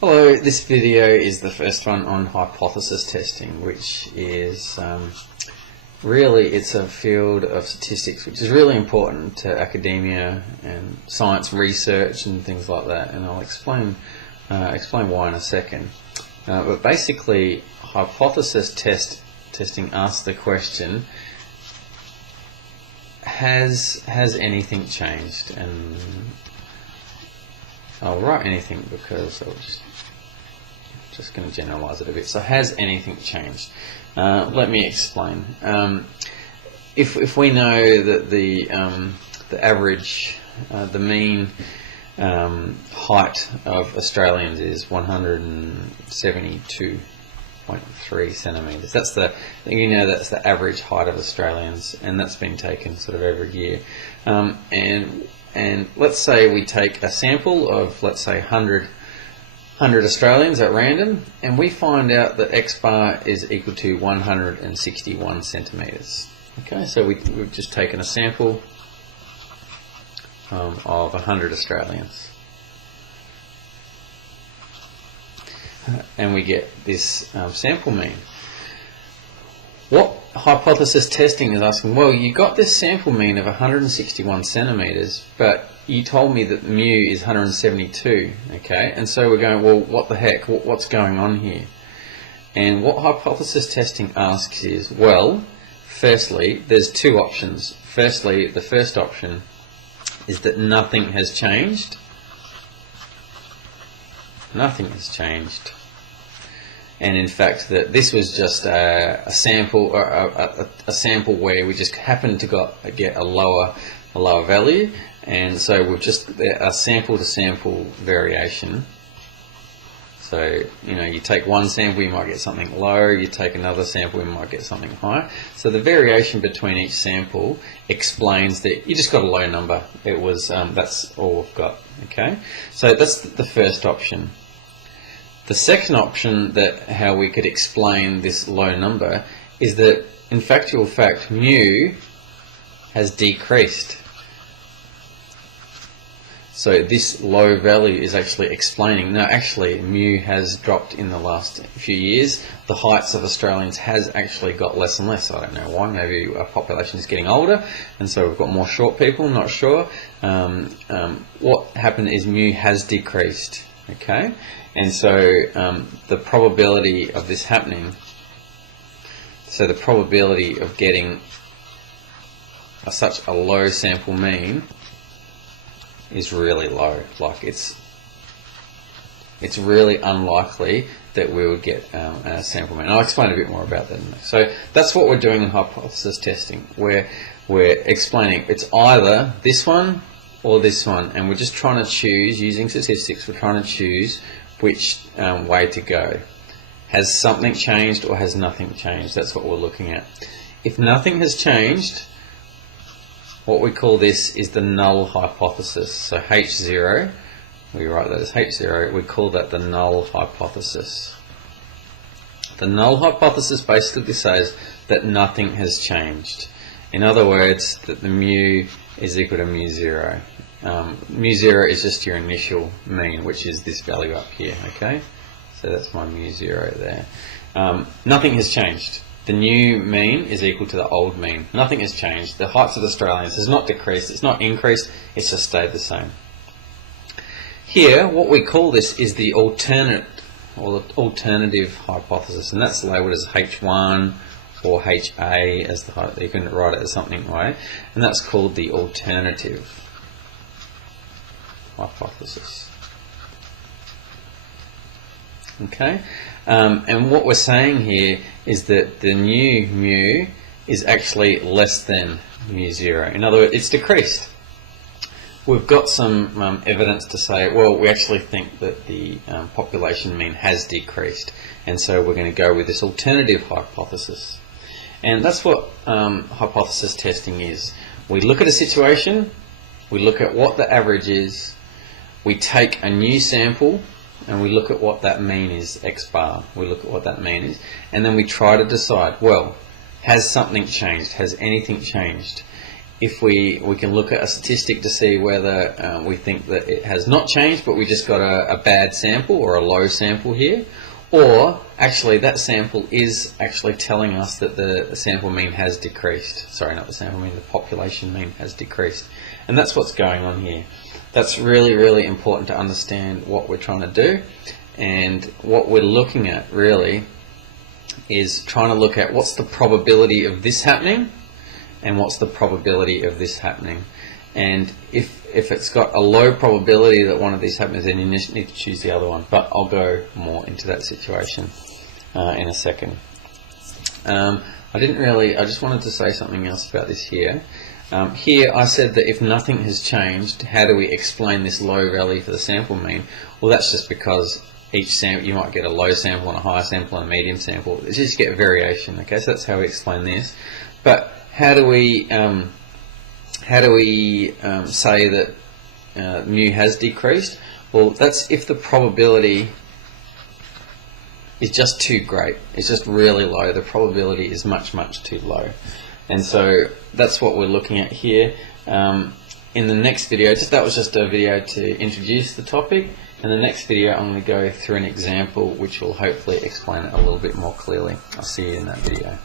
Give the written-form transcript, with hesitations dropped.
Hello, this video is the first one on hypothesis testing, which is really, it's a field of statistics which is really important to academia and science research and things like that, and I'll explain why in a second. But basically, hypothesis testing asks the question, has anything changed? And I'll write anything because I'll just going to generalize it a bit. So, has anything changed? Let me explain. If we know that the average, the mean height of Australians is 172.3 centimetres. That's that's the average height of Australians, and that's been taken sort of every year. And let's say we take a sample of, let's say, 100 Australians at random, and we find out that X bar is equal to 161 centimetres. Okay, so we've just taken a sample of 100 Australians. And we get this sample mean. What hypothesis testing is asking, well, you got this sample mean of 161 centimetres, but you told me that mu is 172, okay? And so we're going, well, what the heck? What's going on here? And what hypothesis testing asks is, well, firstly, there's two options. Firstly, the first option is that nothing has changed. Nothing has changed. And in fact, that this was just a sample, or a sample where we just happened to get a lower value, and so we've just a sample-to-sample variation. So you take one sample, you might get something low. You take another sample, you might get something higher. So the variation between each sample explains that you just got a low number. It was that's all we've got. Okay, so that's the first option. The second option, that how we could explain this low number, is that in factual fact mu has decreased. So this low value is actually explaining, no, actually mu has dropped in the last few years. The heights of Australians has actually got less and less. I don't know why. Maybe our population is getting older, and so we've got more short people. I'm not sure. What happened is mu has decreased. Okay, and so the probability of this happening, so the probability of getting such a low sample mean is really low. Like it's really unlikely that we would get a sample mean. I'll explain a bit more about that in a minute. So that's what we're doing in hypothesis testing. We're explaining it's either this one or this one, and we're just trying to choose, using statistics, we're trying to choose which way to go. Has something changed or has nothing changed? That's what we're looking at. If nothing has changed, what we call this is the null hypothesis. So H0, we write that as H0, we call that the null hypothesis. The null hypothesis basically says that nothing has changed. In other words, that the mu is equal to mu0. Mu0 is just your initial mean, which is this value up here, okay? So that's my mu0 there. Nothing has changed. The new mean is equal to the old mean. Nothing has changed. The heights of Australians has not decreased, it's not increased, it's just stayed the same. Here, what we call this is the alternate, or the alternative hypothesis, and that's labelled as H1 or HA, as you can write it as something way, and that's called the alternative hypothesis. Okay, and what we're saying here is that the new mu is actually less than mu0. In other words, it's decreased. We've got some evidence to say, well, we actually think that the population mean has decreased, and so we're going to go with this alternative hypothesis. And that's what hypothesis testing is. We look at a situation, we look at what the average is, we take a new sample, and we look at what that mean is, X bar. We look at what that mean is, and then we try to decide, well, has something changed? Has anything changed? if we can look at a statistic to see whether we think that it has not changed, but we just got a bad sample or a low sample here, or actually that sample is actually telling us that the sample mean has decreased. Sorry, not the sample mean, the population mean has decreased. And that's what's going on here. That's really, really important to understand what we're trying to do. And what we're looking at really is trying to look at what's the probability of this happening and what's the probability of this happening. And if it's got a low probability that one of these happens, then you need to choose the other one. But I'll go more into that situation in a second. I just wanted to say something else about this here. Here I said that if nothing has changed, how do we explain this low value for the sample mean? Well, that's just because each sample, you might get a low sample and a high sample and a medium sample. It's just get variation. Okay, so that's how we explain this. But how do we say that mu has decreased? Well, that's if the probability is just too great. It's just really low. The probability is much, much too low. And so that's what we're looking at here. In the next video, that was just a video to introduce the topic. In the next video, I'm going to go through an example which will hopefully explain it a little bit more clearly. I'll see you in that video.